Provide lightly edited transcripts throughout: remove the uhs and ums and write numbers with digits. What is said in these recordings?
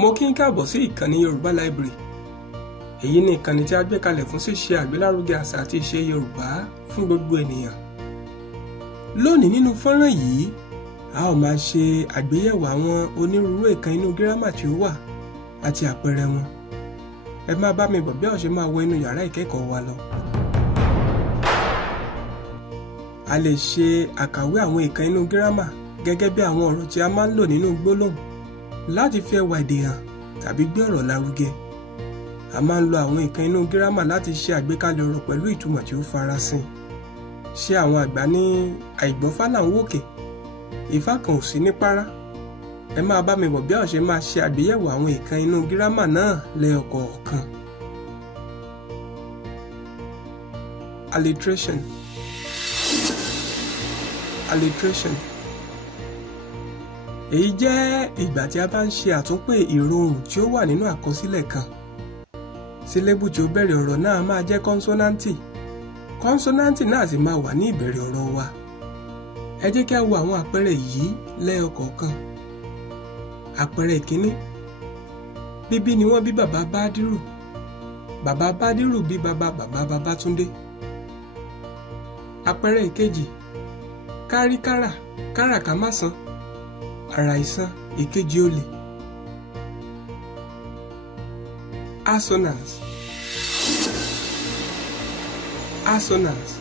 Mo kí n káàbọ̀ sí ìkànnì Yoruba Library. Èyí ni ìkànnì tí a gbé kalẹ̀ fún ṣíṣe àgbélárugẹ àṣà àti ìṣe Yorùbá fún gbogbo ènìyàn. Lónìí nínú fọ́nrán yìí, a ó máa ṣe àgbéyẹ̀wò àwọn onírúurú èèkàn inú gírámà tí ó wà àti àpẹẹrẹ wọn. Ẹ máa bá mi bọ̀ bí a ṣe máa wọ inú yàrá ìkẹ́kọ̀ọ́ wa lọ. A lè ṣe àkàwé àwọn èèkàn inú gírámà gẹ́gẹ́ bí àwọn ọ̀rọ̀ tí a máa ń lò nínú gbólóhùn láti fi ẹwà èdè hàn tàbí gbé ọ̀rọ̀ lárugẹ. A máa ń lo àwọn èèkàn inú gírámà láti ṣe àgbékalẹ̀ ọ̀rọ̀ pẹ̀lú ìtumọ̀ tí ó farasin. Ṣé àwọn àgbà ní àìgbọ́fá là ń wòkè, Ifá kan ò sí ní párá. Ẹ máa bá mi bọ̀ bí a ṣe máa ṣe àgbéyẹ̀wò àwọn èèkàn inú gírámà náà lẹ́yọkọ̀ọ̀kan. Alliteration. Alliteration. Èyí jẹ́ ìgbà tí a bá ń ṣe àtúnpè ìró ohùn tí ó wà nínú àkọsílẹ̀ kan. Sílébù tí ó bẹ̀rẹ̀ ọ̀rọ̀ náà máa jẹ́ kọ́nsọ́náǹtì. Kọ́nsọ́náǹtì náà sì máa wà ní ìbẹ̀rẹ̀ ọ̀rọ̀ wa. Ẹ jẹ́ kí a wo àwọn àpẹẹrẹ yìí lẹ́yọkọ̀ọ̀kan. Àpẹẹrẹ ìkíní. Bíbí ni wọ́n bí bàbá Bádírù. Bàbá Bádírù bí bàbá Babátúndé. Àpẹẹrẹ ìkejì. Káríkárà, káràká má san. Ara ìsan, ìkejì olè. Assonance. Assonance.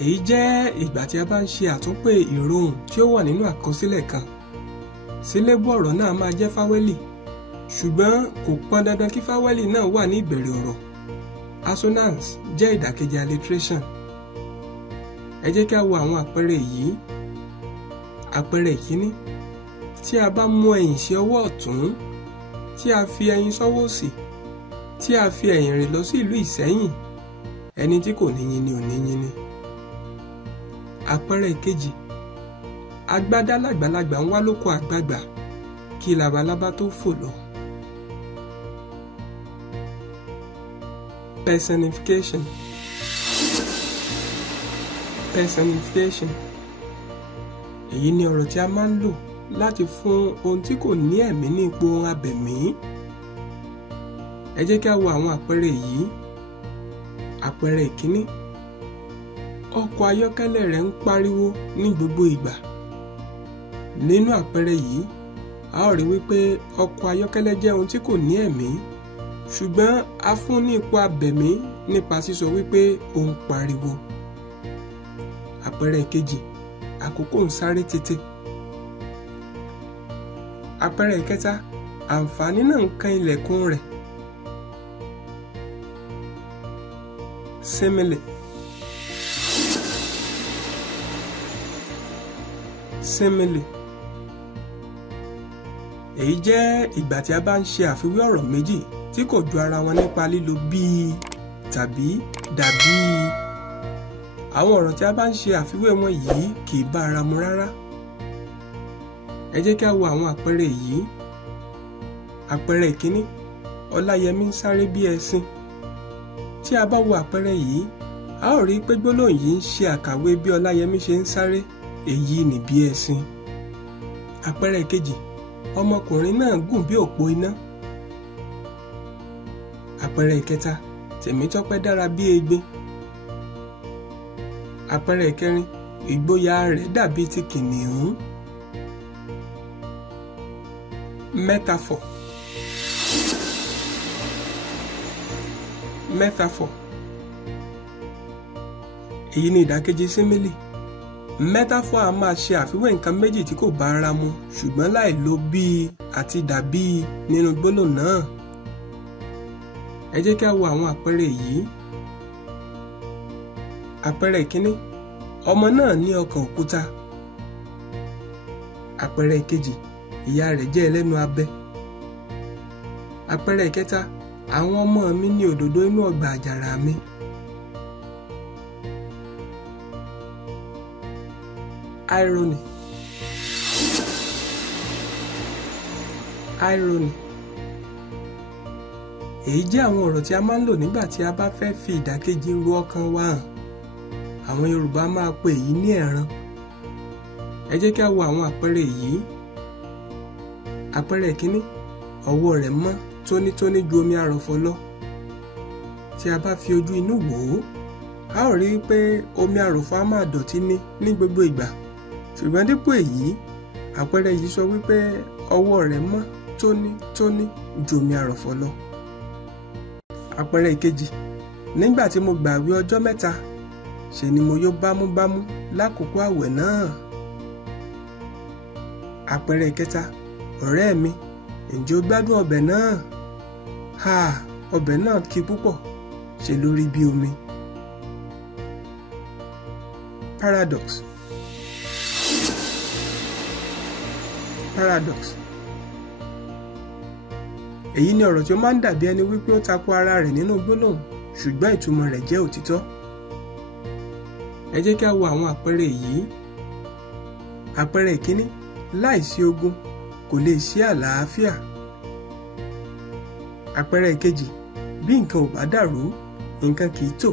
Èyí jẹ́ ìgbà tí a bá ń ṣe àtúnpè ìró ohùn tí ó wà nínú àkọsílẹ̀ kan. Sílébù ọ̀rọ̀ náà máa jẹ́ fáwẹ́lì, ṣùgbọ́n kò pọn dandan kí fáwẹ́lì náà wà ní ìbẹ̀rẹ̀ ọ̀rọ̀. Assonance jẹ́ ìdàkejì alliteration. Ẹ jẹ́ kí a wo àwọn àpẹẹrẹ yìí. Àpẹẹrẹ ìkíní. Tí a bá mú ẹ̀yìn sí ọwọ́ ọ̀tún, tí a fi ẹ̀yìn sọ́wọ́ òsì, tí a fi ẹ̀yìn rìn lọ sí ìlú Ìsẹ́yìn, ẹni tí kò níyin ni ò níyin ni. Àpẹẹrẹ ìkejì. Agbádá làgbàlagbà ń wá lóko àgbàgbà kí labalábá tó fò lọ. Personification. Personification. Èyí ni ọ̀rọ̀ tí a máa ń lò láti fún ohun tí kò ní ẹ̀mí ní ipò ohun abẹ̀mí. Ẹ jẹ́ kí a wo àwọn àpẹẹrẹ yìí. Àpẹẹrẹ ìkíní. Ọkọ̀ ayọ́kẹ́lẹ́ rẹ̀ ń pariwo ní gbogbo ìgbà. Nínú àpẹẹrẹ yìí, a ó rí wípé ọkọ̀ ayọ́kẹ́lẹ́ jẹ́ ohun tí kò ní ẹ̀mí, ṣùgbọ́n a fún ní ipò abẹ̀mí nípa sísọ wípé ó ń pariwo. Àpẹẹrẹ ìkejì. Àkókò ń sáré tètè. Àpẹẹrẹ ìkẹta. Àǹfààní náà ń kan ilẹ̀kùn rẹ̀. Simile. Simile. Èyí jẹ́ ìgbà tí a bá ń ṣe àfiwé ọ̀rọ̀ méjì tí kò ju ara wọn nípa lílo bíi tàbí dàbí. Àwọn ọ̀rọ̀ tí a bá ń ṣe àfiwé wọn yìí kì í bá ara mu rárá. Ẹ jẹ́ kí a wo àwọn àpẹẹrẹ yìí. Àpẹẹrẹ ìkíní. Ọláyẹmí ń sáré bí ẹṣin. Tí a bá wo àpẹẹrẹ yìí, a ó rí pé gbólóhùn yìí ń ṣe àkàwé bí Ọláyẹmí ṣe ń sáré, èyí ni bí ẹṣin. Àpẹẹrẹ ìkejì. Ọmọkùnrin náà gùn bí òpó iná. Àpẹẹrẹ ìkẹta. Tèmítọ́pẹ́ dára bí egbin. Àpẹẹrẹ ìkẹrin. Ìgboyà rẹ̀ dàbí ti kìnìún. Metaphor. Metaphor. Èyí ni ìdàkejì símílì. Metaphor a máa ṣe àfiwé nǹkan méjì tí kò bá ara mu, ṣùgbọ́n láì lo bíi àti dàbí nínú gbólóhùn náà. Ẹ jẹ́ kí a wo àwọn àpẹẹrẹ yìí. Àpẹẹrẹ ìkíní. Ọmọ náà ní ọkàn òkúta. Àpẹẹrẹ ìkejì. Ìyá rẹ̀ jẹ́ ẹlẹ́nu abẹ́. Àpẹẹrẹ ìkẹta. Àwọn ọmọ mi ní òdòdó inú ọgbà àjàrà mi. Irony. Irony. Èyí jẹ́ àwọn ọ̀rọ̀ tí a máa ń lò nígbà tí a bá fẹ́ fi ìdàkejì ru ọkàn wa hàn. Àwọn Yorùbá máa pe èyí ní ẹ̀ran. Ẹ jẹ́ kí a wo àwọn àpẹẹrẹ yìí. Àpẹẹrẹ ìkíní, ọwọ́ rẹ̀ mọ́ tónítóní ju omi àrọ̀fọ̀ lọ. Tí a bá fi ojú inú wò ó, a ó rí pé omi àrọ̀fọ̀ á máa dọ̀tí ní gbogbo ìgbà. Ṣùgbọ́n dípò èyí, àpẹẹrẹ yìí sọ wípé ọwọ́ rẹ̀ mọ́ tónítóní ju omi àrọ̀fọ̀ lọ. Àpẹẹrẹ ìkejì, nígbà tí mo gbààwẹ̀ ọjọ́ 3, ṣe ni mo yó bámúbámú lákòókò àwẹ̀ náà. Àpẹẹrẹ ìkẹta, ọ̀rẹ́ mi, ǹjẹ́ o gbádùn ọbẹ̀ náà? Ọbẹ̀ náà kí púpọ̀, ṣe ló rí bí omi. Paradox. Èyí ni ọ̀rọ̀ tí ó máa ń dàbí ẹni wípé ó tako ara rẹ̀ nínú gbólóhùn, ṣùgbọ́n ìtumọ̀ rẹ̀ jẹ́ òtítọ́. Ẹ jẹ́ kí a wo àwọn àpẹẹrẹ yìí. Àpẹẹrẹ ìkíní, láìsí ogun kò lè sí àlàáfíà. Àpẹẹrẹ ìkejì, bí nǹkan ò bá dàrú, nǹkan kì í tò.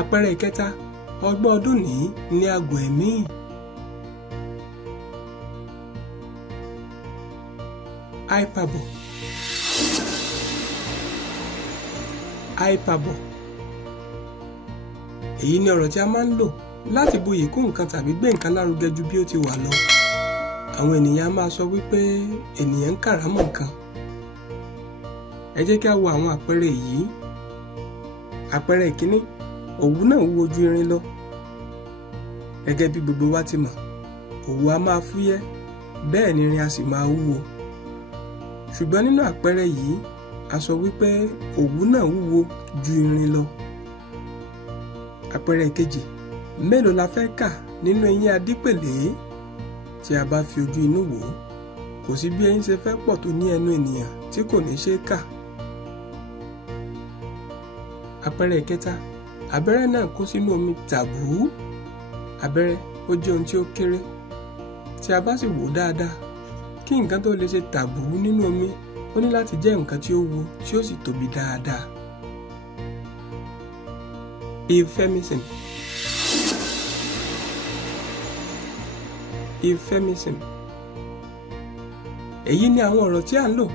Àpẹẹrẹ ìkẹta, ọgbọ́n ọdún ní àgọ́ ẹ̀mí. Hyperbole. Èyí ni ọ̀rọ̀ tí a máa ń lò láti buyì kún nǹkan tàbí gbé nǹkan lárugẹ ju bí ó ti wà lọ. Àwọn ènìyàn máa sọ wípé ènìyàn ń kàrámọ̀ nǹkan. Ẹ jẹ́ kí a wo àwọn àpẹẹrẹ yìí. Àpẹẹrẹ ìkíní, òwú náà wúwo ju irin lọ. Gẹ́gẹ́ bí gbogbo wa ti mọ̀, òwú a máa fúyẹ́, bẹ́ẹ̀ ni irin a sì máa wúwo. Ṣùgbọ́n nínú àpẹẹrẹ yìí, a sọ wípé òwú náà wúwo ju irin lọ. Àpẹẹrẹ ìkejì, mélòó la fẹ́ kà nínú eyín adípèlé? Tí a bá fi ojú inú wò ó, kò sí bí eyín ṣe fẹ́ pọ̀ tó ní ẹnu ènìyàn tí kò ní ṣe kà. Àpẹẹrẹ ìkẹta, abẹ́rẹ́ náà kó sínú omi tàbú. Abẹ́rẹ́ ó jẹ́ ohun tí ó kéré. Tí a bá sì wò ó dáadáa, kí nǹkan tó lè ṣe tàbú nínú omi, ó ní láti jẹ́ nǹkan tí ó wúwo tí ó sì tóbi dáadáa. Euphemism. Èyí ni àwọn ọ̀rọ̀ tí a ń lò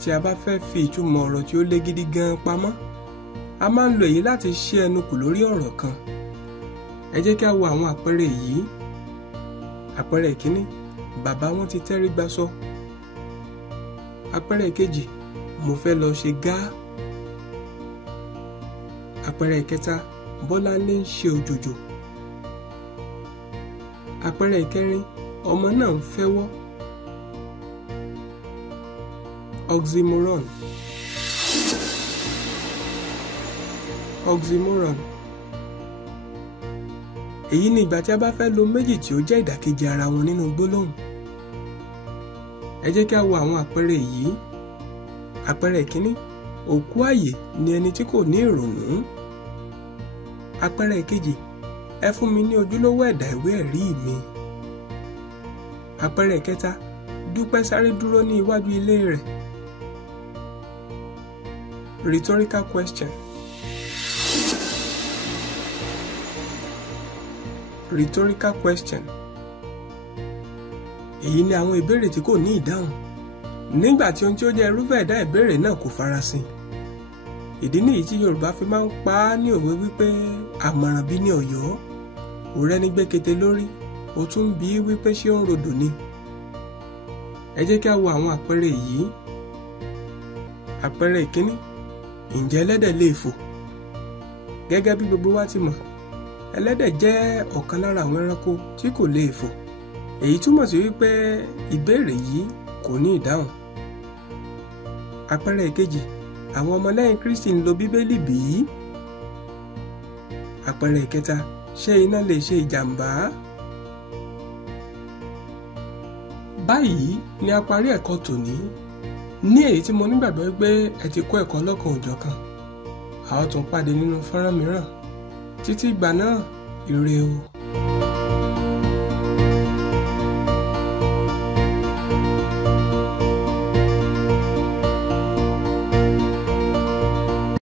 tí a bá fẹ́ fi ìtumọ̀ ọ̀rọ̀ tí ó lé gidi gan pamọ́. A máa ń lo èyí láti ṣí ẹnu kù lórí ọ̀rọ̀ kan. Ẹ jẹ́ kí a wo àwọn àpẹẹrẹ yìí. Àpẹẹrẹ ìkíní, bàbá wọn ti tẹ́rí gbaṣọ. Àpẹẹrẹ ìkejì, mo fẹ́ lọ ṣe gá. Àpẹẹrẹ ìkẹta, Bọ́láńlé ń ṣe òjòjò. Àpẹẹrẹ ìkẹrin, ọmọ náà ń fẹ́wọ́. Oxymoron. Èyí ni ìgbà tí a bá fẹ́ lo méjì tí ó jẹ́ ìdàkejì ara wọn nínú gbólóhùn. Ẹ jẹ́ kí a wo àwọn àpẹẹrẹ yìí. Àpẹẹrẹ ìkíní, òkú àyè ni ẹni tí kò ní ìrònú. Àpẹẹrẹ ìkejì, ẹ fún mi ní ojúlówó ẹ̀dà ìwé ẹ̀rí mi. Àpẹẹrẹ ìkẹta, Dúpẹ́ sáré dúró ní iwájú ilé rẹ̀. Rhetorical question. Èyí ni àwọn ìbéèrè tí kò ní ìdáhùn, nígbà tí ohun tí ó jẹ́ irúfẹ́ ẹ̀dá ìbéèrè náà kò farasin. Ìdí nìyí tí Yorùbá fi máa ń pa á ní òwe wípé àmọ̀ràn bí ní Ọ̀yọ́, kò rẹ́ni gbẹ́kete lórí, ó tún ń bi í wípé ṣé ó ń rodò ni. Ẹ jẹ́ kí a wo àwọn àpẹẹrẹ yìí. Àpẹẹrẹ ìkíní, ǹjẹ́ ẹlẹ́dẹ̀ lè fò? Gẹ́gẹ́ bí gbogbo wa ti mọ̀, ẹlẹ́dẹ̀ jẹ́ ọ̀kan lára àwọn ẹranko tí kò lè fò. Èyí túmọ̀ sí wípé ìbéèrè yìí kò ní ìdáhùn. Àpẹẹrẹ ìkejì, àwọn ọmọlẹ́yìn Kristi ń lo Bíbélì bí? Àpẹẹrẹ ìkẹta, ṣé iná lè ṣe ìjàmbá? Báyìí ni a parí ẹ̀kọ́ tòní, ní èyí tí mo nígbàgbọ́ pé ẹ ti kọ́ ẹ̀kọ́ lọ́kan òjọ̀kan. A ó tún pàdé nínú fọ́nrán mìíràn. Títí ìgbà náà, ire o.